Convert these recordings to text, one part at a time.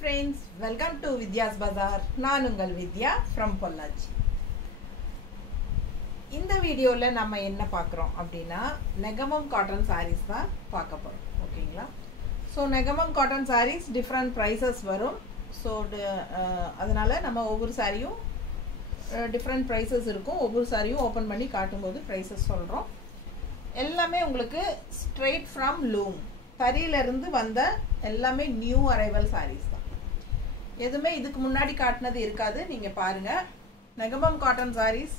friends, welcome to Vidya's Bazaar. நான் உங்கள் வித்யா from Pollachi. இந்த வீடியோல நம்ம என்ன பார்க்குறோம் அப்படின்னா நெகமம் காட்டன் sarees தான் பார்க்க போறோம். ஓகேங்களா? So Negamam cotton sarees different prices வரும். ஸோ அதனால நம்ம ஒவ்வொரு சாரியும் டிஃப்ரெண்ட் ப்ரைஸஸ் இருக்கும். ஒவ்வொரு சாரியும் ஓப்பன் பண்ணி காட்டும்போது ப்ரைஸஸ் சொல்கிறோம். எல்லாமே உங்களுக்கு ஸ்ட்ரெயிட் ஃப்ரம் லூம் தறியிலிருந்து வந்த எல்லாமே நியூ அரைவல் சாரீஸ் தான். எதுவுமே இதுக்கு முன்னாடி காட்டினது இருக்காது. நீங்கள் பாருங்கள், நெகமம் காட்டன் சாரீஸ்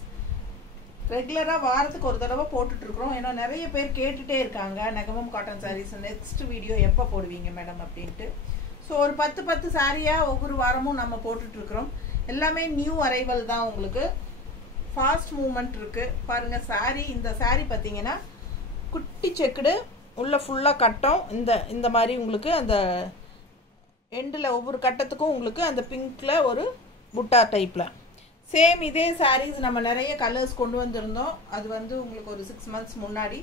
ரெகுலராக வாரத்துக்கு ஒரு தடவை போட்டுட்ருக்குறோம். ஏன்னா நிறைய பேர் கேட்டுகிட்டே இருக்காங்க Negamam cotton sarees next video எப்போ போடுவீங்க மேடம் அப்படின்ட்டு. ஸோ ஒரு 10 சாரியாக ஒவ்வொரு வாரமும் நம்ம போட்டுட்ருக்குறோம். எல்லாமே நியூ அரைவல் தான். உங்களுக்கு ஃபாஸ்ட் மூவ்மெண்ட் இருக்குது. பாருங்கள் சாரீ, இந்த சாரீ பார்த்தீங்கன்னா குட்டி செக்குடு உள்ள ஃபுல்லாக கட்டம். இந்த மாதிரி உங்களுக்கு அந்த எண்டில் ஒவ்வொரு கட்டத்துக்கும் உங்களுக்கு அந்த பிங்க்கில் ஒரு புட்டா டைப்பில் சேம் இதே சாரீஸ் நம்ம நிறைய கலர்ஸ் கொண்டு வந்திருந்தோம். அது வந்து உங்களுக்கு ஒரு 6 months முன்னாடி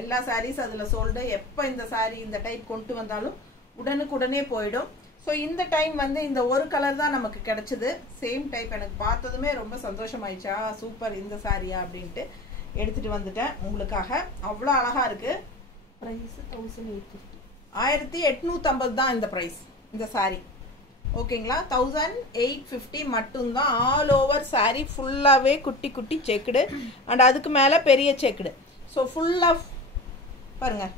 எல்லா சாரீஸ் அதில் சோல்டு. எப்போ இந்த சாரீ இந்த டைப் கொண்டு வந்தாலும் உடனுக்குடனே போயிடும். ஸோ இந்த டைம் வந்து இந்த ஒரு கலர் தான் நமக்கு கிடச்சிது. சேம் டைப் எனக்கு பார்த்ததுமே ரொம்ப சந்தோஷமாயிடுச்சா, சூப்பர் இந்த சாரியா அப்படின்ட்டு எடுத்துகிட்டு வந்துட்டேன் உங்களுக்காக. அவ்வளோ அழகாக இருக்குது. ப்ரைஸ் 1850 தான் இந்த ப்ரைஸ் இந்த சாரீ. ஓகேங்களா? 1850 மட்டும்தான். ஆல் ஓவர் சாரீ ஃபுல்லாகவே குட்டி குட்டி செக்குடு அண்ட் அதுக்கு மேலே பெரிய செக்குடு. ஸோ ஃபுல்லாக பாருங்கள்,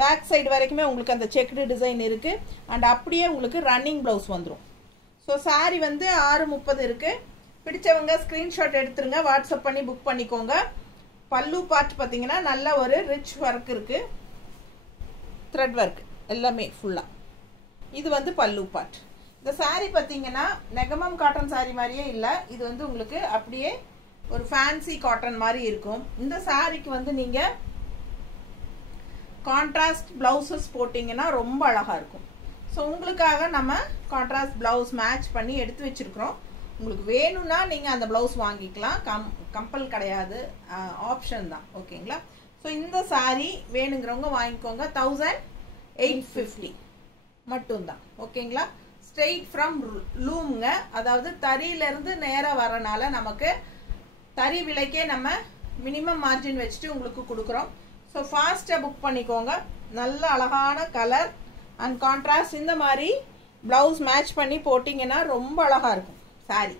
பேக் சைடு வரைக்குமே உங்களுக்கு அந்த செக்குடு டிசைன் இருக்குது. அண்ட் அப்படியே உங்களுக்கு ரன்னிங் ப்ளவுஸ் வந்துடும். ஸோ சாரீ வந்து 6:30 இருக்குது. பிடிச்சவங்க ஸ்க்ரீன்ஷாட் எடுத்துருங்க, வாட்ஸ்அப் பண்ணி புக் பண்ணிக்கோங்க. பல்லு பார்ட் பார்த்தீங்கன்னா நல்ல ஒரு ரிச் ஒர்க் இருக்குது, த்ரெட் ஒர்க் எல்லாமே ஃபுல்லாக. இது வந்து பல்லு பார்ட். இந்த சாரீ பார்த்தீங்கன்னா நெகமம் காட்டன் சாரீ மாதிரியே இல்லை. இது வந்து உங்களுக்கு அப்படியே ஒரு ஃபேன்சி காட்டன் மாதிரி இருக்கும். இந்த சாரீக்கு வந்து நீங்கள் கான்ட்ராஸ்ட் ப்ளவுசஸ் போட்டிங்கன்னா ரொம்ப அழகாக இருக்கும். ஸோ உங்களுக்காக நம்ம கான்ட்ராஸ்ட் ப்ளவுஸ் மேட்ச் பண்ணி எடுத்து வச்சுருக்குறோம். உங்களுக்கு வேணும்னா நீங்கள் அந்த ப்ளவுஸ் வாங்கிக்கலாம். கம்பல் கிடையாது, ஆப்ஷன் தான். ஓகேங்களா? ஸோ இந்த சாரீ வேணுங்கிறவங்க வாங்கிக்கோங்க. 1850 மட்டும்தான். ஓகேங்களா? ஸ்ட்ரெயிட் ஃப்ரம் லூம்ங்க. அதாவது தறியிலேருந்து நேராக வரனால நமக்கு தறி விலைக்கே நம்ம மினிமம் மார்ஜின் வச்சுட்டு உங்களுக்கு கொடுக்குறோம். ஸோ ஃபாஸ்ட்டாக புக் பண்ணிக்கோங்க. நல்ல அழகான கலர் அண்ட் கான்ட்ராஸ்ட். இந்த மாதிரி ப்ளவுஸ் மேட்ச் பண்ணி போட்டிங்கன்னா ரொம்ப அழகாக இருக்கும் சாரீ.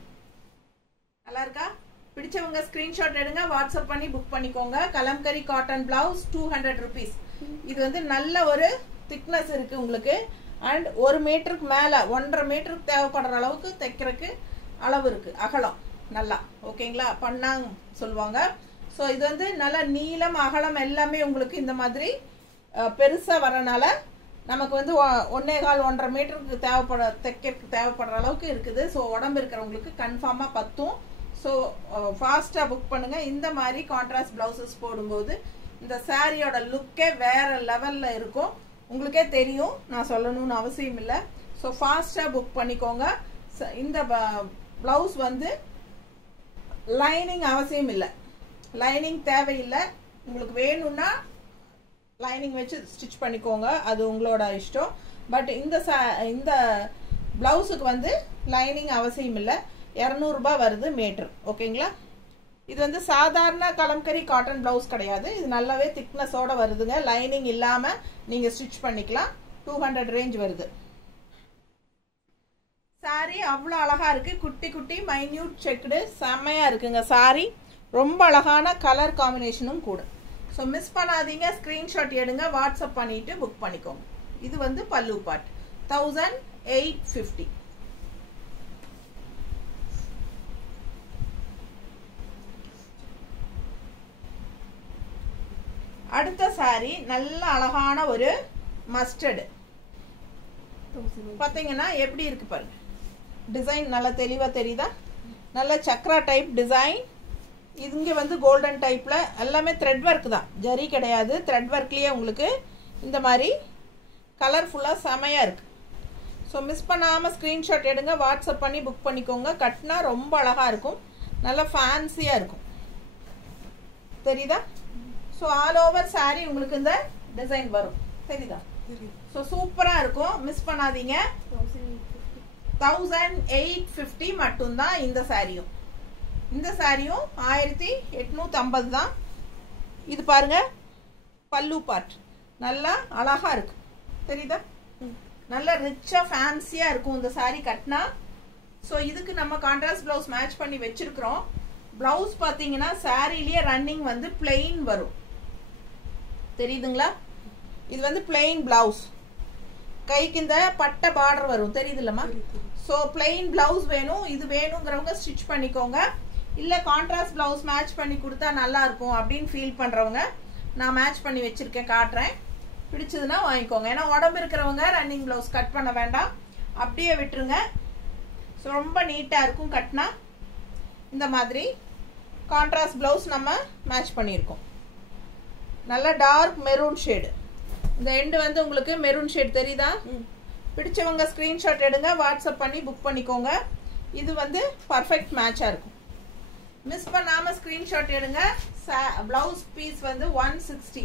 நல்லா இருக்கா? பிடிச்சவங்க ஸ்க்ரீன்ஷாட் எடுங்க, வாட்ஸ்அப் பண்ணி புக் பண்ணிக்கோங்க. Kalamkari cotton blouse 200 rupees. இது வந்து நல்ல ஒரு திக்னஸ் இருக்குது உங்களுக்கு. அண்ட் 1 மீட்டருக்கு மேலே 1.5 மீட்டருக்கு தேவைப்படுற அளவுக்கு தைக்கிறதுக்கு அளவு இருக்குது, அகலம் நல்லா. ஓகேங்களா? பண்ணாங்க சொல்லுவாங்க. ஸோ இது வந்து நல்லா நீளம் அகலம் எல்லாமே உங்களுக்கு இந்த மாதிரி பெருசாக வரனால நமக்கு வந்து 1.25-1.5 மீட்டருக்கு தைக்கிறதுக்கு தேவைப்படுற அளவுக்கு இருக்குது. ஸோ உடம்பு இருக்கிறவங்களுக்கு கன்ஃபார்மாக பத்தும். ஸோ ஃபாஸ்ட்டாக புக் பண்ணுங்கள். இந்த மாதிரி கான்ட்ராஸ்ட் ப்ளவுசஸ் போடும்போது இந்த சாரியோட லுக்கே வேறு லெவலில் இருக்கும். உங்களுக்கே தெரியும், நான் சொல்லணும்னு அவசியம் இல்லை. ஸோ ஃபாஸ்ட்டாக புக் பண்ணிக்கோங்க. இந்த ப்ளவுஸ் வந்து லைனிங் அவசியம் இல்லை, லைனிங் தேவையில்லை. உங்களுக்கு வேணும்னா லைனிங் வச்சு ஸ்டிச் பண்ணிக்கோங்க, அது உங்களோட இஷ்டம். பட் இந்த ப்ளவுஸுக்கு வந்து லைனிங் அவசியம் இல்லை. 200 ரூபாய் வருது மீட்டர். ஓகேங்களா? இது வந்து சாதாரண கலம்கரி காட்டன் ப்ளவுஸ் கிடையாது. இது நல்லாவே திக்னஸோட வருதுங்க. லைனிங் இல்லாமல் நீங்கள் ஸ்டிச் பண்ணிக்கலாம். 200 ரேஞ்ச் வருது. சாரீ அவ்வளோ அழகாக இருக்குது. குட்டி குட்டி மைன்யூட் செக்குடு செம்மையாக இருக்குங்க சாரீ. ரொம்ப அழகான கலர் காம்பினேஷனும் கூட. ஸோ மிஸ் பண்ணாதீங்க, ஸ்க்ரீன்ஷாட் எடுங்க, வாட்ஸ்அப் பண்ணிவிட்டு புக் பண்ணிக்கோங்க. இது வந்து பல்லு பார்ட் 1850. அடுத்த சாரீ நல்ல அழகான ஒரு மஸ்டர்டு. பார்த்தீங்கன்னா எப்படி இருக்கு பாருங்க. டிசைன் நல்லா தெளிவாக தெரியுதா? நல்ல சக்ரா டைப் டிசைன். இங்கே வந்து கோல்டன் டைப்பில் எல்லாமே த்ரெட் ஒர்க் தான், ஜரி கிடையாது. த்ரெட் ஒர்க்லேயே உங்களுக்கு இந்த மாதிரி கலர்ஃபுல்லாக செமையாக இருக்குது. ஸோ மிஸ் பண்ணாமல் ஸ்க்ரீன்ஷாட் எடுங்க, வாட்ஸ்அப் பண்ணி புக் பண்ணிக்கோங்க. கட்டினா ரொம்ப அழகாக இருக்கும், நல்லா ஃபேன்சியாக இருக்கும். தெரியுதா? ஸோ ஆல் ஓவர் சாரீ உங்களுக்கு இந்த டிசைன் வரும். தெரியுதா? ஸோ சூப்பராக இருக்கும், மிஸ் பண்ணாதீங்க. 1850 மட்டும்தான் இந்த சாரியும். இந்த சாரியும் 1850 தான். இது பாருங்க பல்லு பார்ட் நல்லா அழகா இருக்கு தெரியுதா, நல்ல ரிச்சா ஃபேன்சியா இருக்கும் இந்த சாரி கட்டினா. ஸோ இதுக்கு நம்ம கான்ட்ராஸ்ட் பிளவுஸ் மேட்ச் பண்ணி வச்சிருக்கிறோம். பிளவுஸ் பார்த்தீங்கன்னா சாரிலேயே ரன்னிங் வந்து பிளெயின் வரும் தெரியுதுங்களா. இது வந்து பிளெயின் பிளவுஸ், கைக்கு இந்த பட்டை பார்டர் வரும் தெரியுதுல்லம்மா. ஸோ பிளெயின் பிளவுஸ் வேணும், இது வேணுங்கிறவங்க ஸ்டிச் பண்ணிக்கோங்க. இல்லை கான்ட்ராஸ்ட் பிளவுஸ் மேட்ச் பண்ணி கொடுத்தா நல்லா இருக்கும் அப்படின்னு ஃபீல் பண்ணுறவங்க நான் மேட்ச் பண்ணி வச்சிருக்கேன் காட்டுறேன். பிடிச்சதுன்னா வாங்கிக்கோங்க. ஏன்னா உடம்பு இருக்கிறவங்க ரன்னிங் பிளவுஸ் கட் பண்ண வேண்டாம், அப்படியே விட்டுருங்க. ஸோ ரொம்ப நீட்டாக இருக்கும் கட்டினா. இந்த மாதிரி கான்ட்ராஸ்ட் பிளவுஸ் நம்ம மேட்ச் பண்ணியிருக்கோம். நல்ல டார்க் மெரூன் ஷேடு, இந்த எண்டு வந்து உங்களுக்கு மெரூன் ஷேட் தெரியுதா. பிடிச்சவங்க ஸ்க்ரீன்ஷாட் எடுங்க, வாட்ஸ்அப் பண்ணி புக் பண்ணிக்கோங்க. இது வந்து பர்ஃபெக்ட் மேட்சாக இருக்கும். மிஸ் பண்ணாமல் ஸ்க்ரீன்ஷாட் எடுங்க. பிளவுஸ் பீஸ் வந்து 160,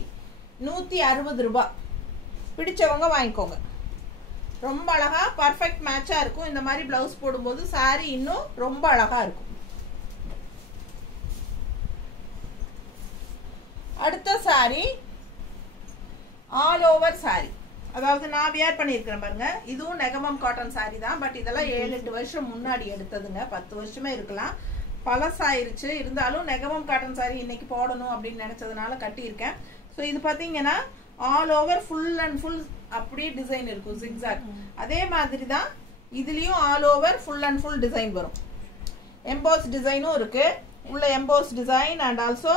160 ரூபாய். பிடிச்சவங்க வாங்கிக்கோங்க. ரொம்ப அழகா பர்ஃபெக்ட் மேட்சாக இருக்கும். இந்த மாதிரி பிளவுஸ் போடும்போது சாரி இன்னும் ரொம்ப அழகா இருக்கும். அடுத்த சாரி ஆல் ஓவர் சாரி, அதாவது நான் வியர் பண்ணியிருக்கிறேன் பாருங்க. இதுவும் நெகமம் காட்டன் சாரி தான். பட் இதெல்லாம் 7-8 வருஷம் முன்னாடி எடுத்ததுங்க, 10 வருஷமே இருக்கலாம், பழசாயிருச்சு. இருந்தாலும் நெகமம் காட்டன் சாரி இன்னைக்கு போடணும் அப்படின்னு நினைச்சதுனால கட்டியிருக்கேன். ஸோ இது பார்த்தீங்கன்னா all over full and full அப்படியே டிசைன் இருக்கும் ஜிக்ஸாக். அதே மாதிரி தான் இதுலேயும் all over full and full design வரும். எம்போஸ் டிசைனும் இருக்கு, உள்ள EMBOSS design and also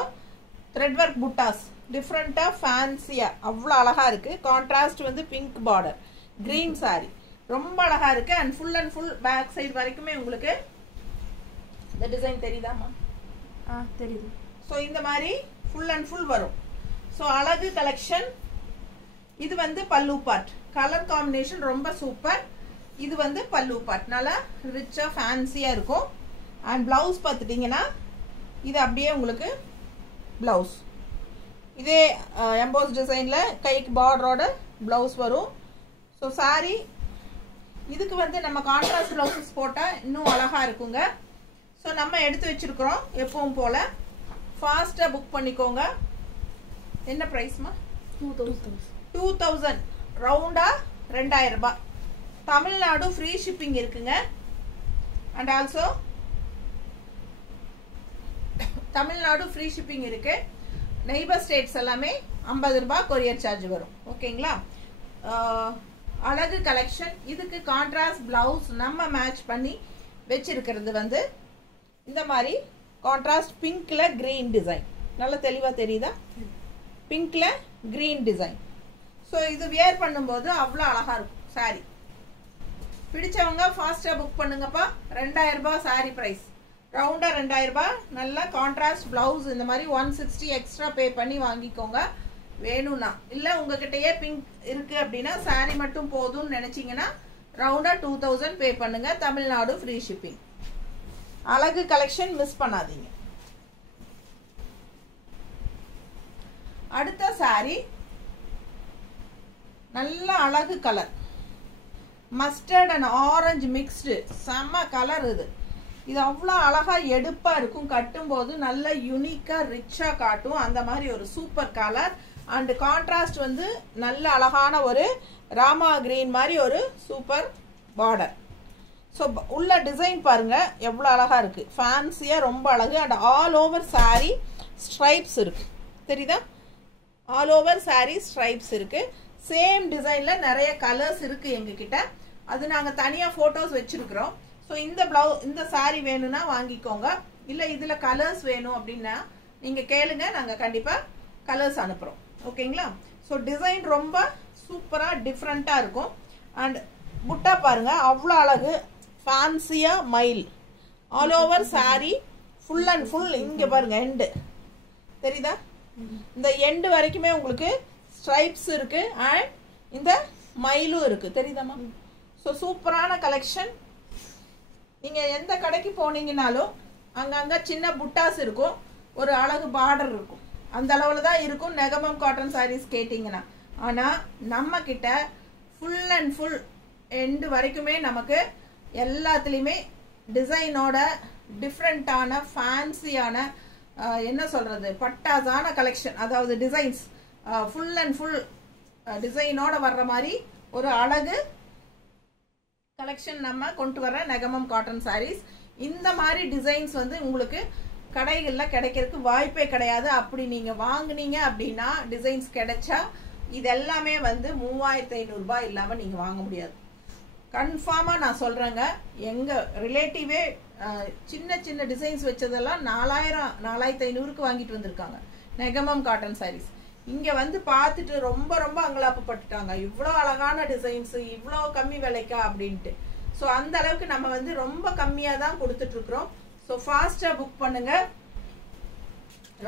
thread work புட்டாஸ் டிஃப்ரெண்டா ஃபேன்சியா அவ்வளோ அழகா இருக்கு. கான்ட்ராஸ்ட் வந்து பிங்க் பார்டர், கிரீன் சாரி ரொம்ப அழகா இருக்கு. அண்ட் ஃபுல் பேக் சைடு வரைக்குமே உங்களுக்கு இந்த டிசைன் தெரியுதாமா? தெரியுது. ஸோ இந்த மாதிரி ஃபுல் அண்ட் ஃபுல் வரும். ஸோ அழகு கலெக்ஷன். இது வந்து பல்லு பார்ட், கலர் காம்பினேஷன் ரொம்ப சூப்பர். இது வந்து பல்லு பார்ட் நல்லா ரிச்சா ஃபேன்சியா இருக்கும். அண்ட் பிளவுஸ் பார்த்துட்டீங்கன்னா இது அப்படியே உங்களுக்கு பிளவுஸ் இதே எம்போஸ் டிசைன்ல கைக்கு பார்டரோட பிளவுஸ் வரும். ஸோ சாரி இதுக்கு வந்து நம்ம கான்ட்ராஸ்ட் பிளவுசஸ் போட்டால் இன்னும் அழகா இருக்குங்க. ஸோ நம்ம எடுத்து வச்சிருக்கிறோம் எப்பவும் போல. ஃபாஸ்ட்டாக புக் பண்ணிக்கோங்க. என்ன ப்ரைஸ்மா? 2000 ரவுண்டா 2000 ரூபாய். தமிழ்நாடு ஃப்ரீ ஷிப்பிங் இருக்குங்க. And also Tamil Nadu free shipping இருக்கு. நெய்பர் ஸ்டேட்ஸ் எல்லாமே 50 ரூபாய் கொரியர் சார்ஜ் வரும். ஓகேங்களா. அழகு கலெக்ஷன். இதுக்கு கான்ட்ராஸ்ட் பிளவுஸ் நம்ம மேட்ச் பண்ணி வச்சிருக்கிறது வந்து இந்த மாதிரி கான்ட்ராஸ்ட் பிங்க்ல கிரீன் டிசைன் நல்லா தெளிவா தெரியுதா, பிங்க்ல கிரீன் டிசைன். ஸோ இது வியர் பண்ணும்போது அவ்வளோ அழகா இருக்கும் சாரி. பிடிச்சவங்க ஃபாஸ்டா புக் பண்ணுங்கப்பா. 2000 ரூபாய் சாரி பிரைஸ், ரவுண்டா 2000 ரூபாய். நல்ல கான்ட்ராஸ்ட் பிளவுஸ் இந்த மாதிரி 160 எக்ஸ்ட்ரா பே பண்ணி வாங்கிக்கோங்க வேணும்னா. இல்லை உங்ககிட்டயே பிங்க் இருக்கு அப்படின்னா சாரி மட்டும் போதும்னு நினைச்சீங்கன்னா ரவுண்டா 2000 பே பண்ணுங்க. Tamil Nadu free shipping. அழகு கலெக்ஷன் மிஸ் பண்ணாதீங்க. அடுத்த சாரி நல்ல அழகு colour, mustard and orange mixed, செம்ம கலர் இது. இது அவ்வளோ அழகா எடுப்பா இருக்கும், கட்டும்போது நல்ல யூனிக்கா ரிச்சா காட்டும். அந்த மாதிரி ஒரு சூப்பர் கலர். அண்ட் கான்ட்ராஸ்ட் வந்து நல்ல அழகான ஒரு ராமா கிரீன் மாதிரி ஒரு சூப்பர் பார்டர். ஸோ உள்ள டிசைன் பாருங்க எவ்வளோ அழகா இருக்கு, ஃபேன்சியா ரொம்ப அழகு. And all over sorry stripes இருக்கு தெரியுதா, ஆல் ஓவர் சாரி ஸ்ட்ரைப்ஸ் இருக்கு. சேம் டிசைன்ல நிறைய கலர்ஸ் இருக்கு எங்ககிட்ட, அது நாங்கள் தனியாக ஃபோட்டோஸ் வச்சிருக்கிறோம். ஸோ இந்த சாரி வேணும்னா வாங்கிக்கோங்க. இல்லை இதில் கலர்ஸ் வேணும் அப்படின்னா நீங்கள் கேளுங்க, நாங்கள் கண்டிப்பாக கலர்ஸ் அனுப்புகிறோம். ஓகேங்களா. ஸோ டிசைன் ரொம்ப சூப்பராக டிஃப்ரெண்ட்டாக இருக்கும். அண்ட் புட்டா பாருங்க அவ்வளோ அழகு, ஃபேன்சியாக மயில். All over sorry full and full. இங்கே பாருங்க எண்டு தெரியுதா, இந்த எண்டு வரைக்குமே உங்களுக்கு ஸ்ட்ரைப்ஸ் இருக்கு அண்ட் இந்த மயிலும் இருக்கு தெரியுதாமா. ஸோ சூப்பரான கலெக்ஷன். நீங்கள் எந்த கடைக்கு போனீங்கன்னாலும் அங்கங்கே சின்ன புட்டாஸ் இருக்கும், ஒரு அழகு பார்டர் இருக்கும், அந்த அளவில் தான் இருக்கும் நெகமம் காட்டன் சாரீஸ் கேட்டிங்கன்னா. ஆனால் நம்ம கிட்ட ஃபுல் அண்ட் ஃபுல் எண்டு வரைக்குமே நமக்கு எல்லாத்துலேயுமே டிசைனோட டிஃப்ரெண்ட்டான ஃபேன்சியான என்ன சொல்கிறது பட்டாசான கலெக்ஷன், அதாவது டிசைன்ஸ் ஃபுல் அண்ட் ஃபுல் டிசைனோட வர்ற மாதிரி ஒரு அழகு கலெக்ஷன் நம்ம கொண்டு வர நெகமம் காட்டன் சாரீஸ். இந்த மாதிரி டிசைன்ஸ் வந்து உங்களுக்கு கடைகளில் கிடைக்கிறதுக்கு வாய்ப்பே கிடையாது. அப்படி நீங்கள் வாங்குனீங்க அப்படின்னா டிசைன்ஸ் கிடைச்சா இது எல்லாமே வந்து 3500 ரூபாய் இல்லாமல் நீங்கள் வாங்க முடியாது. கன்ஃபார்மாக நான் சொல்கிறேங்க. எங்கள் ரிலேட்டிவே சின்ன சின்ன டிசைன்ஸ் வச்சதெல்லாம் 4500க்கு வாங்கிட்டு வந்திருக்காங்க நெகமம் காட்டன் சாரீஸ். இங்கே வந்து பார்த்துட்டு ரொம்ப ரொம்ப அங்கலாப்பப்பட்டுட்டாங்க, இவ்வளோ அழகான டிசைன்ஸு இவ்வளோ கம்மி விலைக்கா அப்படின்ட்டு. ஸோ அந்த அளவுக்கு நம்ம வந்து ரொம்ப கம்மியாக தான் கொடுத்துட்ருக்குறோம். ஸோ ஃபாஸ்ட்டாக புக் பண்ணுங்க.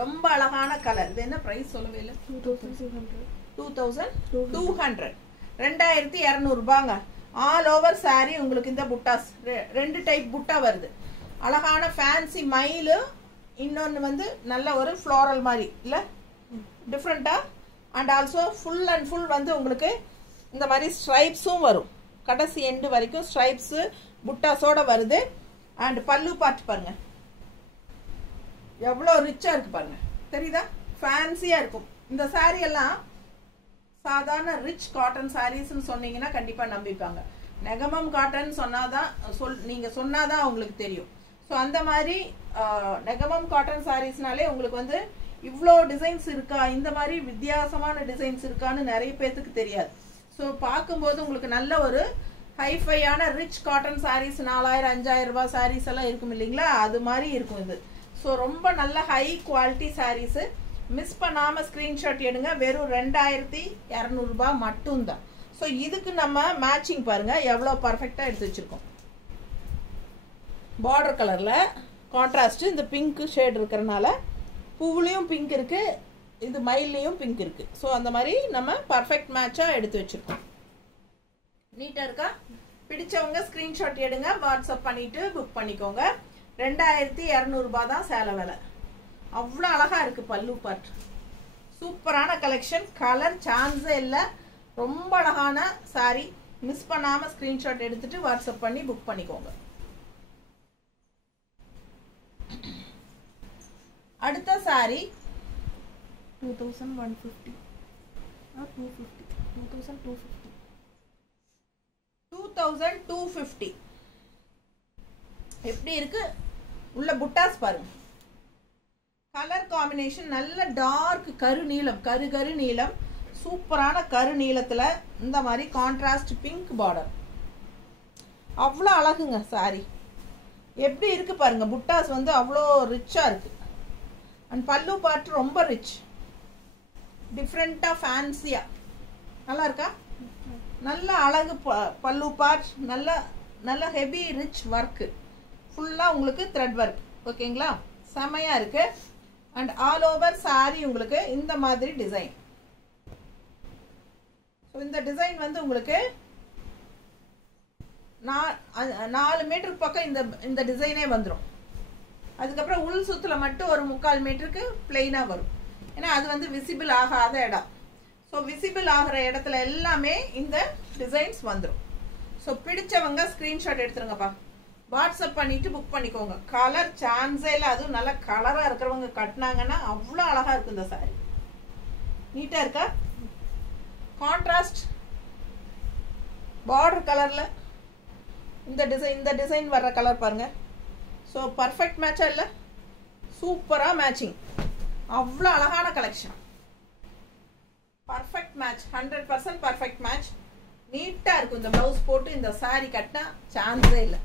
ரொம்ப அழகான கலர். இது என்ன ப்ரைஸ் சொல்லவே இல்லை? 2200 2200 ரூபாங்க. ஆல் ஓவர் சாரி உங்களுக்கு இந்த புட்டாஸ் 2 டைப் புட்டா வருது. அழகான ஃபேன்சி மயிலு, இன்னொன்று வந்து நல்ல ஒரு ஃப்ளோரல் மாதிரி இல்லை டிஃப்ரெண்ட்டாக. And also full and full வந்து உங்களுக்கு இந்த மாதிரி ஸ்ட்ரைப்ஸும் வரும். கடைசி எண்டு வரைக்கும் ஸ்ட்ரைப்ஸு புட்டாஸோட வருது. அண்ட் பல்லு பார்த்து பாருங்க எவ்வளோ ரிச்சாக இருக்கு பாருங்க, தெரியுதா? ஃபேன்சியாக இருக்கும். இந்த சாரீ எல்லாம் சாதாரண ரிச் காட்டன் சாரீஸ்ன்னு சொன்னீங்கன்னா கண்டிப்பாக நம்பிப்பாங்க. நெகமம் காட்டன் சொன்னாதான் நீங்கள் சொன்னாதான் உங்களுக்கு தெரியும். ஸோ அந்த மாதிரி நெகமம் காட்டன் சாரீஸ்னாலே உங்களுக்கு வந்து இவ்வளோ டிசைன்ஸ் இருக்கா, இந்த மாதிரி வித்தியாசமான டிசைன்ஸ் இருக்கான்னு நிறைய பேர்த்துக்கு தெரியாது. ஸோ பார்க்கும்போது உங்களுக்கு நல்ல ஒரு ஹைஃபையான ரிச் காட்டன் சாரீஸ் 4000 5000 ரூபாய் சாரீஸ் எல்லாம் இருக்கும் இல்லைங்களா, அது மாதிரி இருக்கும் இது. ஸோ ரொம்ப நல்ல ஹை குவாலிட்டி சாரீஸு. மிஸ் பண்ணாமல் ஸ்க்ரீன்ஷாட் எடுங்க. வெறும் 2200 ரூபாய் மட்டும்தான். ஸோ இதுக்கு நம்ம மேட்சிங் பாருங்கள் எவ்வளோ பர்ஃபெக்டாக எடுத்து வச்சுருக்கோம். பார்டர் கலரில் கான்ட்ராஸ்ட்டு இந்த பிங்க் ஷேட் இருக்கிறனால பூவுலேயும் பிங்க் இருக்குது, இது மயிலையும் பிங்க் இருக்குது. ஸோ அந்த மாதிரி நம்ம பர்ஃபெக்ட் மேட்சாக எடுத்து வச்சுருக்கோம். நீட்டாக இருக்கா? பிடிச்சவங்க ஸ்க்ரீன்ஷாட் எடுங்க, வாட்ஸ்அப் பண்ணிவிட்டு புக் பண்ணிக்கோங்க. 2200 ரூபாய் தான் சேலை விலை. அவ்வளோ அழகாக இருக்குது பல்லு பார்ட். சூப்பரான கலெக்ஷன். கலர் சான்ஸே இல்லை. ரொம்ப அழகான சாரி. மிஸ் பண்ணாமல் ஸ்க்ரீன்ஷாட் எடுத்துகிட்டு வாட்ஸ்அப் பண்ணி புக் பண்ணிக்கோங்க. அடுத்த சாரி 2150 2250. எப்படி இருக்கு? உள்ள புட்டாஸ் பாருங்க. கலர் காம்பினேஷன் நல்ல டார்க் கரு நீலம், கரு நீலம், சூப்பரான கரு நீளத்துல இந்த மாதிரி கான்ட்ராஸ்ட் பிங்க் பார்டர். அவ்வளோ அழகுங்க சாரி. எப்படி இருக்கு பாருங்க. புட்டாஸ் வந்து அவ்வளோ ரிச்சா இருக்கு. அண்ட் பல்லு பார்ட் ரொம்ப ரிச், டிஃப்ரெண்டா ஃபேன்சியா நல்லா இருக்கா? நல்ல அழகு பல்லு பார்ட். நல்ல நல்ல ஹெவி ரிச் ஒர்க்கு. ஃபுல்லாக உங்களுக்கு த்ரெட் ஒர்க். ஓகேங்களா? செமையாக இருக்கு. அண்ட் ஆல் ஓவர் சாரி உங்களுக்கு இந்த மாதிரி டிசைன். ஸோ இந்த டிசைன் வந்து உங்களுக்கு 4 மீட்டருக்கு பக்கம் இந்த டிசைனே வந்துடும். அதுக்கப்புறம் உள் சுற்றுல மட்டும் ஒரு 3/4 மீட்டருக்கு பிளெயினாக வரும். ஏன்னா அது வந்து விசிபிள் ஆகாத இடம். ஸோ விசிபிள் ஆகிற இடத்துல எல்லாமே இந்த டிசைன்ஸ் வந்துடும். ஸோ பிடிச்சவங்க ஸ்க்ரீன்ஷாட் எடுத்துருங்கப்பா, வாட்ஸ்அப் பண்ணிட்டு புக் பண்ணிக்கோங்க. கலர் சான்ஸே இல்லை. அதுவும் நல்லா கலராக இருக்கிறவங்க கட்டினாங்கன்னா அவ்வளோ அழகாக இருக்கும் இந்த சாரி. நீட்டாக இருக்கா? கான்ட்ராஸ்ட் பார்டர் கலரில் இந்த டிசைன் வர்ற கலர் பாருங்க. ஸோ பர்ஃபெக்ட் மேட்சாக இல்லை? சூப்பராக மேட்சிங். அவ்வளோ அழகான collection. Perfect match, 100% perfect match. நீட்டாக இருக்கும். இந்த ப்ளவுஸ் போட்டு இந்த சாரி கட்டினா சான்ஸே இல்லை.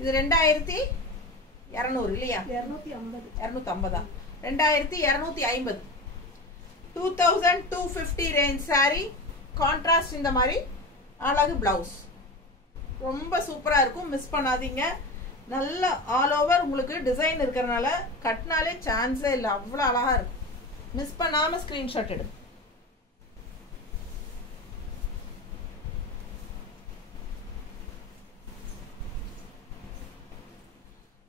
இது 2200 இல்லையா? 250. 2250. 2250 ரேஞ்ச் சாரி. கான்ட்ராஸ்ட் இந்த மாதிரி அழகு பிளவுஸ். ரொம்ப சூப்பராக இருக்கும். மிஸ் பண்ணாதீங்க. நல்ல ஆல் ஓவர் உங்களுக்கு டிசைன் இருக்கிறனால கட்டினாலே சான்ஸே இல்லை. அவ்வளோ அழகாக இருக்கும். மிஸ் பண்ணாமல் ஸ்க்ரீன்ஷாட் எடு.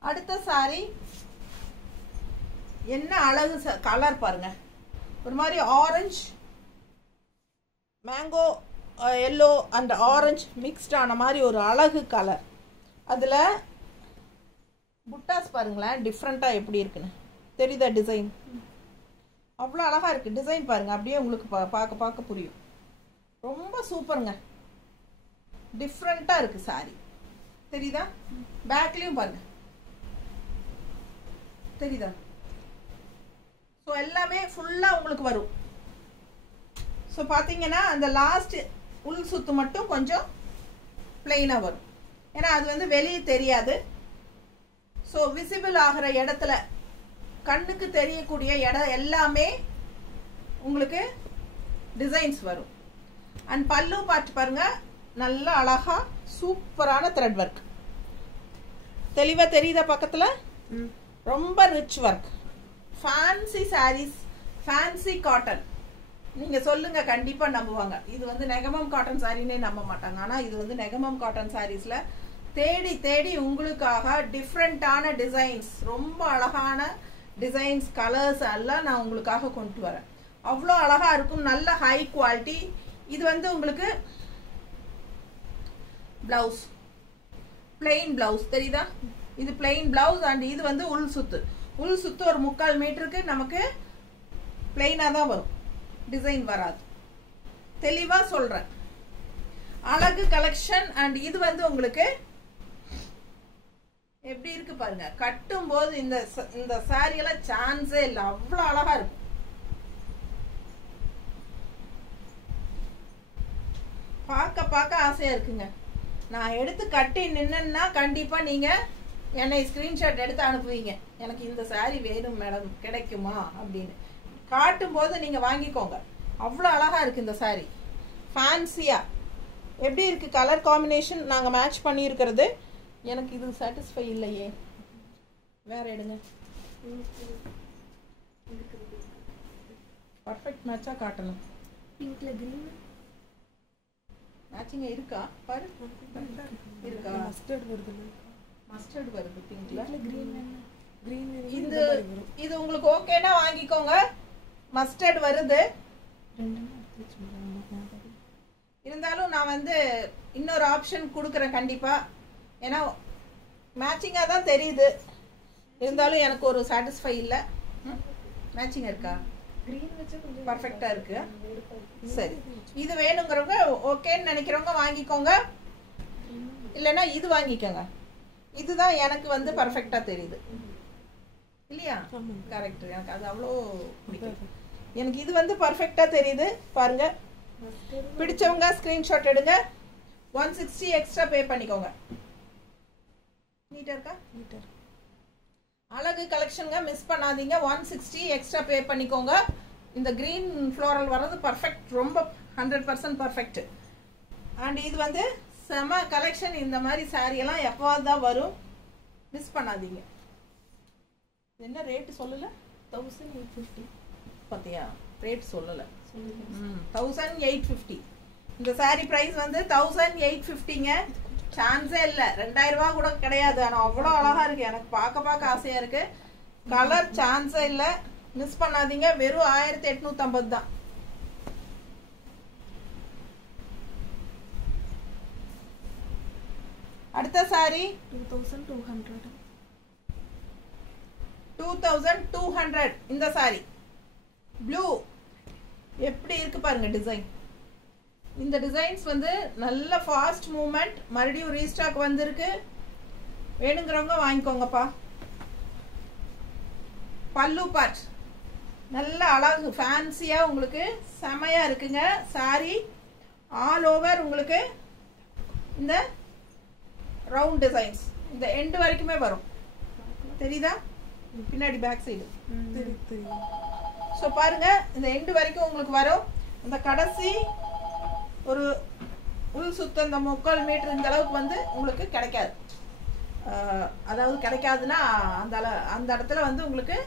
அடுத்த சாரி என்ன அழகு கலர் பாருங்க. ஒரு மாதிரி orange, mango, yellow and orange mixed ஆன மாதிரி ஒரு அழகு கலர். அதில் புட்டாஸ் பாருங்களேன் டிஃப்ரெண்ட்டாக எப்படி இருக்குன்னு தெரியுதா டிசைன் அவ்வளோ அழகாக இருக்குது டிசைன் பாருங்கள் அப்படியே உங்களுக்கு பார்க்க பார்க்க புரியும் ரொம்ப சூப்பருங்க டிஃப்ரெண்ட்டாக இருக்குது சாரி தெரியுதா பேக்லேயும் பாருங்கள் தெரியுதா ஸோ எல்லாமே ஃபுல்லாக உங்களுக்கு வரும் ஸோ பார்த்தீங்கன்னா அந்த லாஸ்ட் உள் சுத்து மட்டும் கொஞ்சம் பிளெயினாக வரும் ஏன்னா அது வந்து வெளியே தெரியாது ஸோ விசிபிள் ஆகிற இடத்துல கண்ணுக்கு தெரியக்கூடிய இடம் எல்லாமே உங்களுக்கு டிசைன்ஸ் வரும் அண்ட் பல்லு பார்த்து பாருங்க நல்லா அழகா சூப்பரான த்ரெட் ஒர்க் தெளிவா தெரியுதா பக்கத்துல ரொம்ப rich work fancy sarees fancy cotton நீங்க சொல்லுங்க கண்டிப்பா நம்புவாங்க இது வந்து நெகமம் காட்டன் சாரினே நம்ப மாட்டாங்க ஆனா இது வந்து நெகமம் காட்டன் சாரீஸ்ல தேடி தேடி உங்களுக்காக டிஃப்ரெண்டான டிசைன்ஸ் ரொம்ப அழகான டிசைன்ஸ் கலர்ஸ் எல்லாம் நான் உங்களுக்காக கொண்டு வரேன் அவ்வளோ அழகா இருக்கும் நல்ல ஹை குவாலிட்டி இது வந்து உங்களுக்கு பிளவுஸ் பிளெயின் பிளவுஸ் தெரியுதா இது பிளெயின் பிளவுஸ் அண்ட் இது வந்து உள் சுத்து ஒரு 3/4 மீட்டருக்கு நமக்கு பிளெயினா தான் வரும் டிசைன் வராது தெளிவா சொல்றேன் அழகு கலெக்ஷன் அண்ட் இது வந்து உங்களுக்கு எப்படி இருக்கு பாருங்க கட்டும் போது இந்த சாரி எல்லாம் சான்ஸே இல்லை அவ்வளவு அழகா இருக்கும் பார்க்க ஆசையா இருக்குங்க நான் எடுத்து கட்டி நின்னா கண்டிப்பா நீங்க என்னை ஸ்கிரீன்ஷாட் எடுத்து அனுப்புவீங்க எனக்கு இந்த சாரி வேணும் மேடம் கிடைக்குமா அப்படின்னு காட்டும் போது நீங்க வாங்கிக்கோங்க அவ்வளவு அழகா இருக்கு இந்த சாரி ஃபேன்சியா எப்படி இருக்கு கலர் காம்பினேஷன் நாங்க மேட்ச் பண்ணி இருக்கிறது எனக்கு இது சாட்டிஸ்ஃபை இல்லையே வேற எடுங்க பர்ஃபெக்ட் மேட்சா காட்டணும் பிங்க்ல கிரீன் மேட்சிங் இருக்கா பாரு இருக்கா மஸ்டர்ட் வருது பிங்க்ல கிரீன் இது உங்களுக்கு ஓகேனா வாங்கிக்கோங்க மஸ்டர்ட் வருது இருந்தாலும் நான் வந்து இன்னொரு ஆப்ஷன் கொடுக்குறேன் கண்டிப்பா ஏன்னா மேட்சிங்கா தான் தெரியுது இருந்தாலும் எனக்கு ஒரு சாட்டிஸ்ஃபை இல்ல மேட்சிங் இருக்கா கிரீன் வச்சா கொஞ்சம் பர்ஃபெக்ட்டா இருக்கு சரி இது வேணும்ங்கறவங்க ஓகேன்னு நினைக்கிறவங்க வாங்கிக்கோங்க இல்லனா இது வாங்கிக்கோங்க இதுதான் எனக்கு வந்து பர்ஃபெக்ட்டா தெரியுது இல்லையா கரெக்ட் எனக்கு அது அவ்வளோ பிடிக்கும் எனக்கு இது வந்து பர்ஃபெக்ட்டா தெரியுது பாருங்க பிடிச்சவங்க ஸ்கிரீன்ஷாட் எடுங்க 160 எக்ஸ்ட்ரா பே பண்ணிக்கோங்க நீட்டா இருக்கா மீட்டர் அழகு கலெக்ஷன்ங்க மிஸ் பண்ணாதீங்க 160 எக்ஸ்ட்ரா பே பண்ணிக்கோங்க இந்த கிரீன் ஃப்ளோரல் வரது பர்ஃபெக்ட் ரொம்ப 100% பர்ஃபெக்ட் அண்ட் இது வந்து செம கலெக்ஷன் இந்த மாதிரி saree எல்லாம் எப்பவாவது தான் வரும் மிஸ் பண்ணாதீங்க என்ன ரேட் சொல்லல 1850 பாத்தியா ரேட் சொல்லல 1850 இந்த saree பிரைஸ் வந்து 1850ங்க சான்ஸே இல்ல 2000 ரூபாய் கூட கிடையாது ஆனா அவ்வளவு அழகா இருக்கு எனக்கு பார்க்க ஆசையா இருக்கு கலர் சான்ஸே இல்ல மிஸ் பண்ணாதீங்க வெறும் 1850 தான் அடுத்த saree 2200 இந்த saree ப்ளூ எப்படி இருக்கு பாருங்க டிசைன் இந்த டிசைன்ஸ் வந்து நல்ல ஃபாஸ்ட் மூவ்மெண்ட் மறுபடியும் ரீஸ்டாக் வந்திருக்கு வேணுங்கிறவங்க வாங்கிக்கோங்கப்பா பல்லு பார்ட் நல்ல அழகு ஃபேன்சியா உங்களுக்கு செமையா இருக்குங்க saree ஆல் ஓவர் உங்களுக்கு இந்த ரவுண்ட் டிசைன்ஸ் இந்த எண்ட் வரைக்குமே வரும் தெரியுதா பின்னாடி பேக் சைடு தெரியும் ஸோ பாருங்க இந்த எண்டு வரைக்கும் உங்களுக்கு வரும் இந்த கடைசி ஒரு உள் சுத்த இந்த 3/4 மீட்டர் இந்த அளவுக்கு வந்து உங்களுக்கு கிடைக்காது அதாவது கிடைக்காதுன்னா அந்த இடத்துல வந்து உங்களுக்கு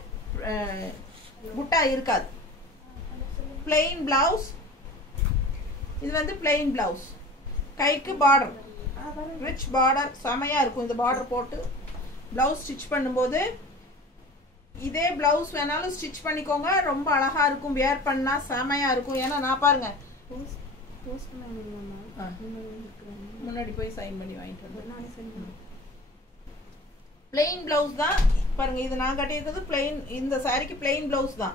புட்டா இருக்காது பிளெயின் பிளவுஸ் இது வந்து பிளெயின் பிளவுஸ் கைக்கு பார்டர் ரிச் பார்டர் செமையா இருக்கும் இந்த பார்டர் போட்டு பிளவுஸ் ஸ்டிச் பண்ணும்போது இதே பிளவுஸ் வேணாலும் ஸ்டிச் பண்ணிக்கோங்க ரொம்ப அழகா இருக்கும் வியர் பண்ணா செமையா இருக்கும் ஏன்னா நான் பாருங்க போஸ்ட் பண்ண முடியுமா முன்னாடி போய் சைன் பண்ணி வாங்கிட்டு வந்து பிளெயின் பிளவுஸ் தான் பாருங்க. இது நான் கட்டியிருக்கிறது பிளெயின். இந்த சாரிக்கு பிளெயின் பிளவுஸ் தான்,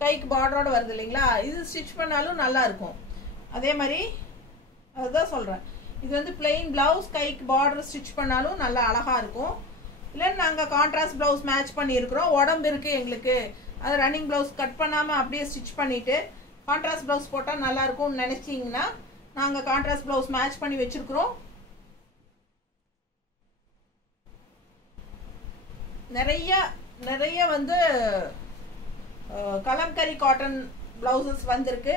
கைக்கு பார்டரோட வருது இல்லைங்களா. இது ஸ்டிச் பண்ணாலும் நல்லா இருக்கும். அதே மாதிரி அதுதான் சொல்றேன், இது வந்து பிளெயின் பிளவுஸ், கைக்கு பார்டர் ஸ்டிச் பண்ணாலும் நல்லா அழகா இருக்கும். இல்லை நாங்கள் கான்ட்ராஸ்ட் பிளவுஸ் மேட்ச் பண்ணியிருக்கிறோம், உடம்பு இருக்கு எங்களுக்கு, அது ரன்னிங் பிளவுஸ் கட் பண்ணாமல் அப்படியே ஸ்டிச் பண்ணிட்டு கான்ட்ராஸ்ட் பிளவுஸ் போட்டால் நல்லா இருக்கும்னு நினைச்சிங்கன்னா நாங்கள் கான்ட்ராஸ்ட் பிளவுஸ் மேட்ச் பண்ணி வச்சிருக்கிறோம். நிறைய வந்து கலம்கரி காட்டன் பிளவுசஸ் வந்திருக்கு.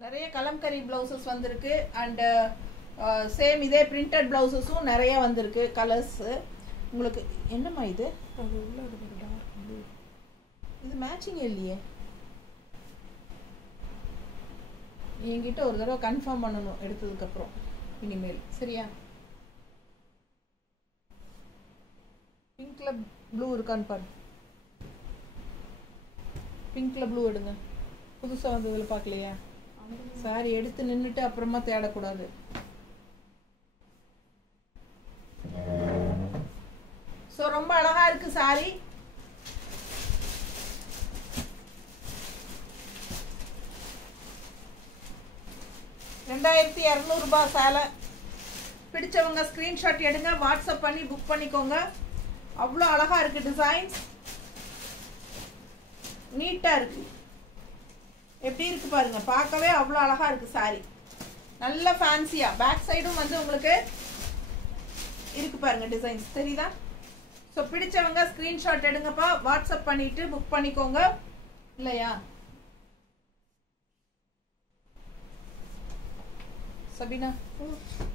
நிறைய கலம்கரி பிளவுசஸ் வந்திருக்கு. அண்ட் சேம் இதே பிரிண்டட் பிளவுசஸும் நிறைய வந்திருக்கு. கலர்ஸ் உங்களுக்கு என்னம்மா இது? இது மேட்சிங் இல்லையே, என்கிட்ட ஒரு தடவை கன்ஃபார்ம் பண்ணணும் எடுத்ததுக்கு அப்புறம் இனிமேல். சரியா? பிங்க்ல ப்ளூ இருக்கான்னு பாரு. பிங்க்ல ப்ளூ எடுங்க. புதுசா வந்ததுல பார்க்கலையா? சாரி எடுத்து நின்றுட்டு அப்புறமா தேடக்கூடாது. ஸோ ரொம்ப அழகா இருக்கு சாரி. ₹2200 சேலை. பிடிச்சவங்க ஸ்கிரீன்ஷாட் எடுங்க, வாட்ஸ்அப் பண்ணி புக் பண்ணிக்கோங்க. அவ்வளோ அழகா இருக்கு டிசைன்ஸ், நீட்டா இருக்கு. எப்படி இருக்கு பாருங்க, பார்க்கவே அவ்வளோ அழகா இருக்கு சாரி. நல்ல ஃபேன்சியா பேக் சைடும் வந்து உங்களுக்கு இருக்கு பாருங்க டிசைன்ஸ், தெரியுதா? ஸோ பிடிச்சவங்க ஸ்கிரீன்ஷாட் எடுங்கப்பா, வாட்ஸ்அப் பண்ணிட்டு புக் பண்ணிக்கோங்க. இல்லையா சபினா?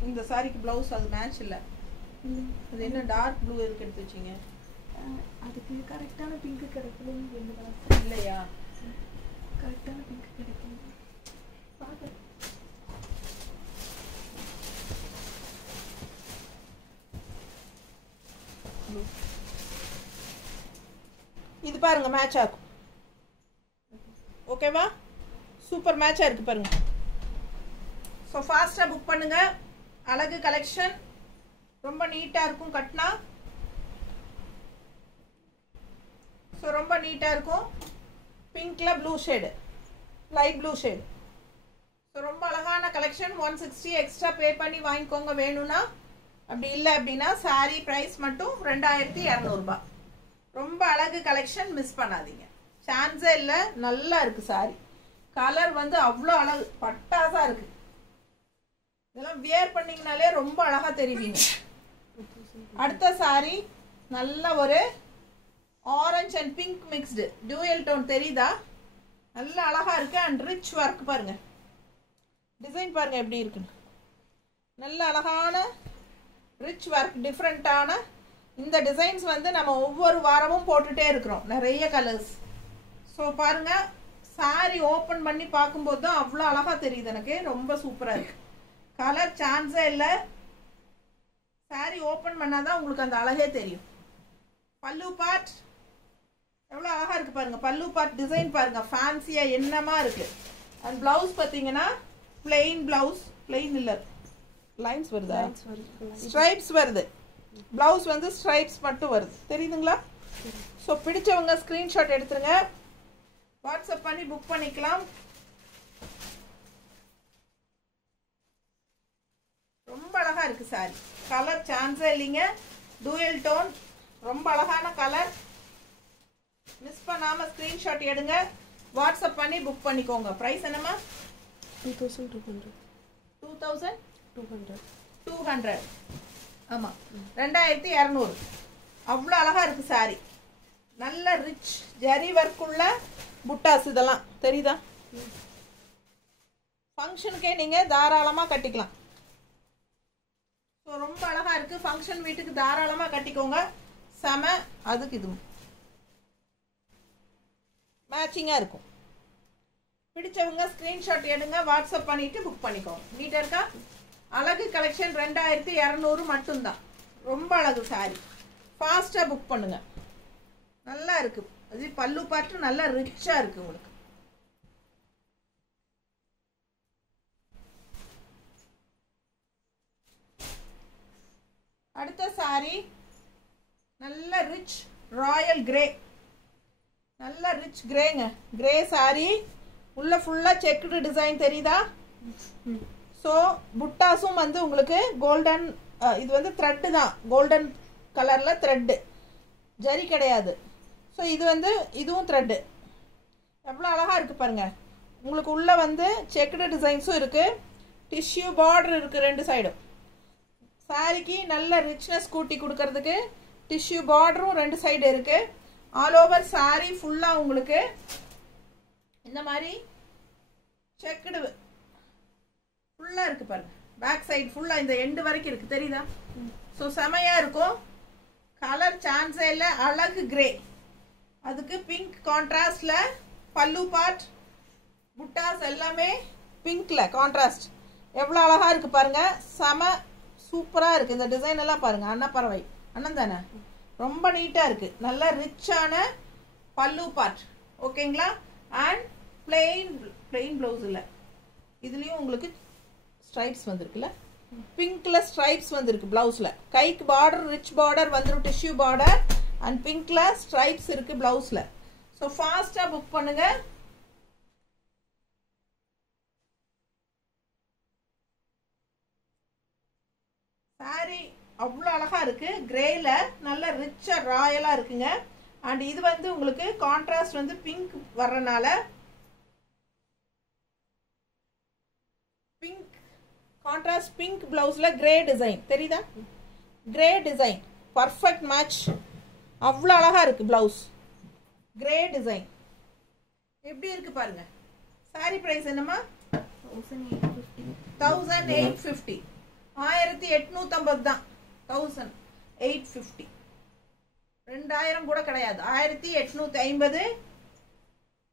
இந்த சாரிக்கு பிளவுஸ் அது மேட்ச் இல்லை. அது என்ன டார்க் ப்ளூ எதுக்கு எடுத்து வச்சிங்க? அதுக்கு கரெக்டான பிங்க் கிடைக்கல. இல்லையா? கரெக்டான பிங்க் கிடைக்கும். பார்க்க இது பாருங்க மேட்ச் ஆகும். ஓகேவா? சூப்பர் மேட்சா இருக்கு பாருங்க. ஸோ ஃபாஸ்டா புக் பண்ணுங்க. அழகு கலெக்ஷன் ரொம்ப நீட்டா இருக்கும் கட்டினா. ஸோ ரொம்ப நீட்டா இருக்கும். பிங்க்ல blue shade, light blue shade. So ரொம்ப அழகான கலெக்ஷன். 160 எக்ஸ்ட்ரா பே பண்ணி வாங்கிக்கோங்க வேணும்னா. அப்படி இல்லை அப்படின்னா சாரி ப்ரைஸ் மட்டும் ₹2200. ரொம்ப அழகு கலெக்ஷன், மிஸ் பண்ணாதீங்க. சான்ஸே இல்லை, நல்லா இருக்கு சாரி. கலர் வந்து அவ்வளோ அழகு, பட்டாசா இருக்கு. இதெல்லாம் வியர் பண்ணீங்கனாலே ரொம்ப அழகா தெரிவிங்க. அடுத்த சாரி நல்ல ஒரு orange and pink mixed dual tone, தெரியுதா? நல்ல அழகா இருக்கு. அண்ட் ரிச் ஒர்க் பாருங்க, டிசைன் பாருங்க எப்படி இருக்குன்னு. நல்ல அழகான ரிச் ஒர்க், டிஃப்ரெண்டான இந்த டிசைன்ஸ் வந்து நம்ம ஒவ்வொரு வாரமும் போட்டுட்டே இருக்கிறோம், நிறைய கலர்ஸ். ஸோ பாருங்க, சாரி ஓப்பன் பண்ணி பார்க்கும்போது தான் அவ்வளோ அழகா தெரியுது எனக்கு. ரொம்ப சூப்பராக இருக்கு. கலர் சான்ஸே இல்லை. சாரி ஓப்பன் பண்ணாதான் உங்களுக்கு அந்த அழகே தெரியும். பல்லு பார்ட் எவ்வளோ அழகா இருக்கு பாருங்க. பல்லு பார்ட் டிசைன் பாருங்க, ஃபேன்சியா என்னமா இருக்கு. அண்ட் பிளவுஸ் பார்த்தீங்கன்னா பிளெயின் பிளவுஸ், பிளெயின் இல்லை, லைன்ஸ் வருதா, ஸ்ட்ரைப்ஸ் வருது. பிளவுஸ் வந்து ஸ்ட்ரைப்ஸ் மட்டும் வருது, தெரியுதுங்களா? ஸோ பிடிச்சவங்க ஸ்கிரீன்ஷாட் எடுத்துருங்க, வாட்ஸ்அப் பண்ணி புக் பண்ணிக்கலாம். ரொம்ப அழகா இருக்கு சாரி. கலர் சான்ஸே இல்லைங்க, டூயல் டோன், ரொம்ப அழகான கலர். மிஸ் பண்ணாம ஸ்கிரீன்ஷாட் எடுங்க, வாட்ஸ்அப் பண்ணி புக் பண்ணிக்கோங்க. பிரைஸ் என்னமா? 2200. 2200. ஆமா, 2200. அவ்வளோ அழகா இருக்கு சாரி. நல்ல ரிச் ஜரி ஒர்க் உள்ள புட்டாஸ், இதெல்லாம் தெரியுதா? ஃபங்க்ஷனுக்கே நீங்க தாராளமா கட்டிக்கலாம். ஸோ ரொம்ப அழகா இருக்கு. ஃபங்க்ஷன் வீட்டுக்கு தாராளமா கட்டிக்கோங்க. செம. அதுக்கு இது மேட்சிங்கா இருக்கும். பிடிச்சவங்க ஸ்கிரீன்ஷாட் எடுங்க, வாட்ஸ்அப் பண்ணிட்டு புக் பண்ணிக்கோங்க. நீட்டா இருக்கா? அழகு கலெக்ஷன் 2200 மட்டும்தான். ரொம்ப அழகு சாரி. ஃபாஸ்டா புக் பண்ணுங்க. நல்லா இருக்கு. அது பல்லு பாட்டு நல்லா ரிச்சா இருக்கு உங்களுக்கு. saree நல்ல ரிச் ராயல் கிரே, நல்ல ரிச் கிரேங்க. கிரே saree உள்ள ஃபுல்லா செக்குடு டிசைன் தெரியுதா? ஸோ புட்டாஸும் வந்து உங்களுக்கு கோல்டன், இது வந்து த்ரெட்டு தான், கோல்டன் கலர்ல த்ரெட்டு, ஜரி கிடையாது. ஸோ இது வந்து இதுவும் த்ரெட்டு. எவ்வளோ அழகா இருக்கு பாருங்க. உங்களுக்கு உள்ள வந்து செக்குடு டிசைன்ஸும் இருக்கு, டிஷ்யூ பார்டர் இருக்கு ரெண்டு சைடும். சாரிக்கு நல்ல ரிச்னஸ் கூட்டி கொடுக்கறதுக்கு டிஷ்யூ பார்டரும் ரெண்டு சைடு இருக்கு. ஆல் ஓவர் சாரி ஃபுல்லா உங்களுக்கு இந்த மாதிரி செக்குடு ஃபுல்லா இருக்கு பாருங்க. பேக் சைடு ஃபுல்லா இந்த எண்டு வரைக்கும் இருக்கு, தெரியுதா? ஸோ செமையா இருக்கும். கலர் சான்ஸே இல்லை, அழகு கிரே, அதுக்கு பிங்க் கான்ட்ராஸ்ட்ல பல்லு பார்ட், புட்டாஸ் எல்லாமே பிங்க்ல கான்ட்ராஸ்ட். எவ்வளோ அழகா இருக்கு பாருங்க, செம சூப்பரா இருக்கு. இந்த டிசைன் எல்லாம் பாருங்க. அண்ணா பறவை அண்ணன் தானே, ரொம்ப நீட்டா இருக்கு. நல்ல ரிச்சான பல்லு பார்ட், ஓகேங்களா? அண்ட் பிளெயின் பிளவுஸ் இல்லை, இதுலயும் உங்களுக்கு ஸ்ட்ரைப்ஸ் வந்திருக்குல்ல, பிங்க்ல ஸ்ட்ரைப்ஸ் வந்திருக்கு பிளவுஸ்ல. கைக்கு பார்டர் ரிச் பார்டர் வந்துடும், டிஷ்யூ பார்டர், அண்ட் பிங்க்ல ஸ்ட்ரைப்ஸ் இருக்கு பிளவுஸ்ல. ஸோ ஃபாஸ்டா புக் பண்ணுங்க. சாரி அவ்வளோ அழகா இருக்கு, கிரேல நல்ல ரிச்சா ராயலா இருக்குங்க. அண்ட் இது வந்து உங்களுக்கு கான்ட்ராஸ்ட் வந்து பிங்க் வர்றனால பிங்க் கான்ட்ராஸ்ட் பிங்க் பிளவுஸ்ல கிரே டிசைன் தெரியுதா? Grey design perfect match. அவ்வளோ அழகா இருக்கு பிளவுஸ், கிரே டிசைன் எப்படி இருக்கு பாருங்க. சாரி பிரைஸ் என்னமா? 1850. 1850 தான். 1850, 2000 கூட கிடையாது. 1850.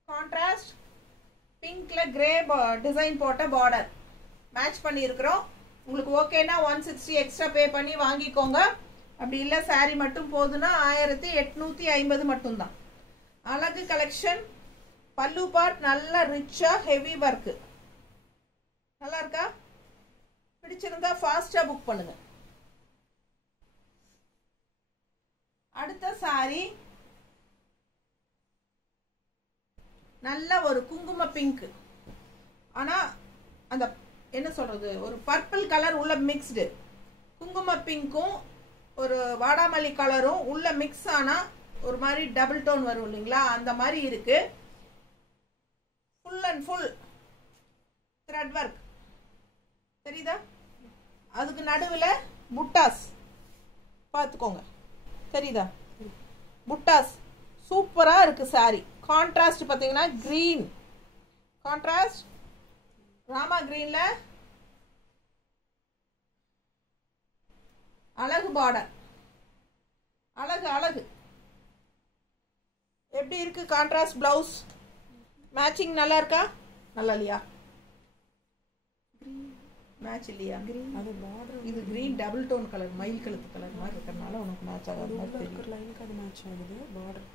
கான்ட்ராஸ்ட் பிங்க்ல கிரே டிசைன் போட்ட பார்டர் மேட்ச் பண்ணி இருக்கிறோம். உங்களுக்கு ஓகேனா 160 எக்ஸ்ட்ரா பே பண்ணி வாங்கிக்கோங்க. அப்படி இல்லை சாரி மட்டும் போதுன்னா 1850 மட்டும்தான். அழகு கலெக்ஷன். பல்லு பார்ட் நல்ல ரிச்சா ஹெவி ஒர்க், நல்லா இருக்கா? பிடிச்சிருந்தா ஃபாஸ்டா புக் பண்ணுங்க. அடுத்த சாரி நல்ல ஒரு குங்கும பிங்க், ஆனா அந்த என்ன சொல்றது, ஒரு பர்பிள் கலர் உள்ள மிக்ஸ்டு. குங்கும பிங்க்கும் ஒரு வாடாமல்லி கலரும் உள்ள மிக்ஸ் ஆனா ஒரு மாதிரி டபுள் டோன் வரும் இல்லைங்களா, அந்த மாதிரி இருக்கு. Full and full thread work தெரியுதா? அதுக்கு நடுவில் புட்டாஸ் பார்த்துக்கோங்க, தெரியுதா? புட்டாஸ் சூப்பரா இருக்கு சாரி. கான்ட்ராஸ்ட் பார்த்தீங்கன்னா கிரீன் கான்ட்ராஸ்ட், ராமா கிரீன்ல அழகு பார்டர், அழகு அழகு. எப்படி இருக்கு கான்ட்ராஸ்ட் பிளவுஸ்? மேட்சிங் நல்லா இருக்கா? நல்லா இல்லையா? மேட்ச் இல்லையா? அது பார்டர் இது கிரீன் டபுள் டோன் கலர், மயில் கழுத்து கலர் மாதிரி இருக்கறனால உனக்கு மேட்ச் ஆகாத மாதிரி தெரியும். லைனுக்கு அது மேட்ச் ஆகுது. பார்டர்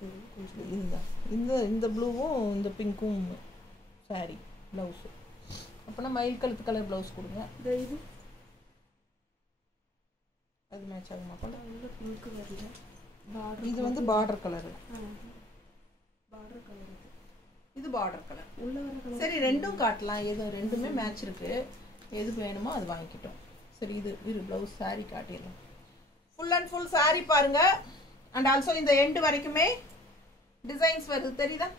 கொஞ்சம் இந்த ப்ளூவும் இந்த பிங்க்கும் சாரி ப்ளவுஸு. அப்போனா மயில் கழுத்து கலர் ப்ளவுஸ் கொடுங்க. இது அது மேட்ச் ஆக மாட்டோம். பிங்க் வருது. இது வந்து பார்டர் கலரு, பார்டர் கலர். இது பார்டர் கலர். உள்ள வர கலர் சரி ரெண்டும் காட்டலாம், ஏதோ ரெண்டுமே மேட்ச் இருக்கு. எது வேணுமோ அது வாங்கிக்கிட்டோம். சரி இது ப்ளவுஸ் சாரி காட்டிடலாம். ஃபுல் அண்ட் ஃபுல் சாரி பாருங்க. அண்ட் ஆல்சோ இந்த எண்டு வரைக்குமே டிசைன்ஸ் வருது, தெரியுதா?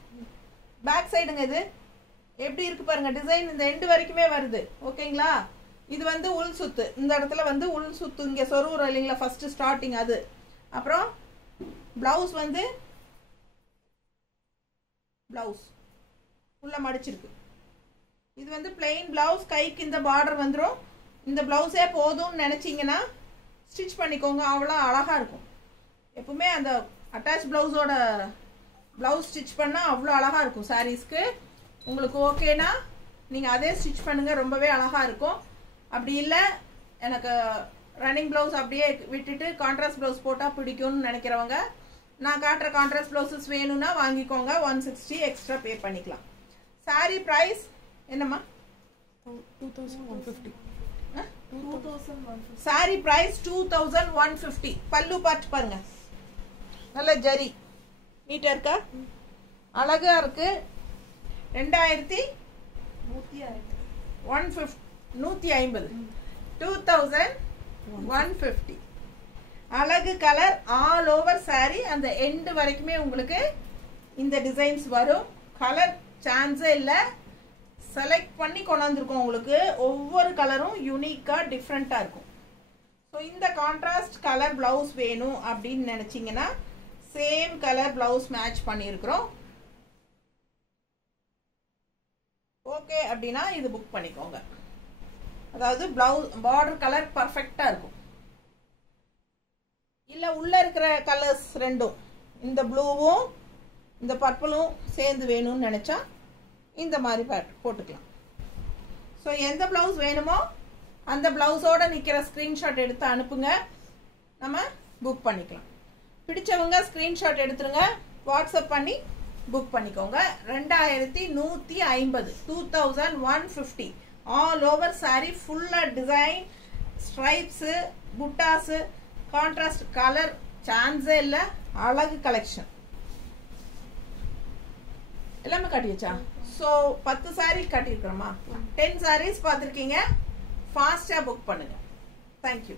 பேக் சைடுங்க இது எப்படி இருக்கு பாருங்க, டிசைன் இந்த எண்டு வரைக்குமே வருது, ஓகேங்களா? இது வந்து உள் சுத்து, இந்த இடத்துல வந்து உள் சுத்து இங்கே சொருவுறோம் இல்லைங்களா, ஃபர்ஸ்ட் ஸ்டார்டிங் அது. அப்புறம் பிளவுஸ் வந்து பிளவுஸ் உள்ள மடிச்சிருக்கு. இது வந்து பிளெயின் பிளவுஸ், கைக்கு இந்த பார்டர் வந்துடும். இந்த பிளவுஸே போதும்னு நினைச்சீங்கன்னா ஸ்டிச் பண்ணிக்கோங்க, அவ்வளோ அழகா இருக்கும். எப்பவுமே அந்த அட்டாச் பிளவுஸோட பிளவுஸ் ஸ்டிச் பண்ணால் அவ்வளோ அழகா இருக்கும் சாரீஸ்க்கு. உங்களுக்கு ஓகேனா நீங்கள் அதே ஸ்டிச் பண்ணுங்க, ரொம்பவே அழகா இருக்கும். அப்படி இல்லை எனக்கு ரன்னிங் பிளவுஸ் அப்படியே விட்டுட்டு கான்ட்ராஸ்ட் பிளவுஸ் போட்டால் பிடிக்கும்னு நினைக்கிறவங்க நான் காட்டுற கான்ட்ராஸ்ட் பிளவுசஸ் வேணும்னா வாங்கிக்கோங்க. 160 எக்ஸ்ட்ரா பே பண்ணிக்கலாம். சாரி ப்ரைஸ் என்னம்மா? 2150. 2150. சாரி பிரைஸ் 2150. பல்லு பார்த்து பாருங்க, நல்ல ஜரி நீட்டா இருக்கா, அழகா இருக்கு. 2150 2150. அழகு கலர் ஆல் ஓவர் சாரி, அந்த எண்டு வரைக்குமே உங்களுக்கு இந்த டிசைன்ஸ் வரும். கலர் சான்ஸே இல்லை, செலக்ட் பண்ணி கொண்டாந்துருக்கோம் உங்களுக்கு. ஒவ்வொரு கலரும் யூனிக்கா டிஃப்ரெண்டா இருக்கும். ஸோ இந்த கான்ட்ராஸ்ட் கலர் பிளவுஸ் வேணும் அப்படின்னு நினைச்சீங்கன்னா சேம் கலர் பிளவுஸ் மேட்ச் பண்ணியிருக்கிறோம். ஓகே அப்படின்னா இது புக் பண்ணிக்கோங்க. அதாவது பிளவுஸ் பார்டர் கலர் பர்ஃபெக்டா இருக்கும். இல்ல உள்ள இருக்கிற கலர்ஸ் ரெண்டும், இந்த ப்ளூவும் இந்த பர்பிளும் சேர்ந்து வேணும்னு நினைச்சா இந்த மாதிரி போட்டுக்கலாம். ஸோ எந்த பிளவுஸ் வேணுமோ அந்த பிளவுஸோட நிற்கிற ஸ்க்ரீன்ஷாட் எடுத்து அனுப்புங்க, நம்ம புக் பண்ணிக்கலாம். பிடிச்சவங்க ஸ்க்ரீன்ஷாட் எடுத்துருங்க, வாட்ஸ்அப் பண்ணி புக் பண்ணிக்கோங்க. 2150 2150 ஆல் ஓவர் சாரி, ஃபுல்லாக டிசைன், ஸ்ட்ரைப்ஸு, புட்டாஸு, கான்ட்ராஸ்ட் கலர் சான்ஸே இல்லை. அழகு கலெக்ஷன் எல்லாமே காட்டியாச்சா? ஸோ 10 சாரீ காட்டியிருக்கிறோமா? 10 சாரீஸ் பார்த்துருக்கீங்க. ஃபாஸ்ட்டாக புக் பண்ணுங்க. தேங்க்யூ.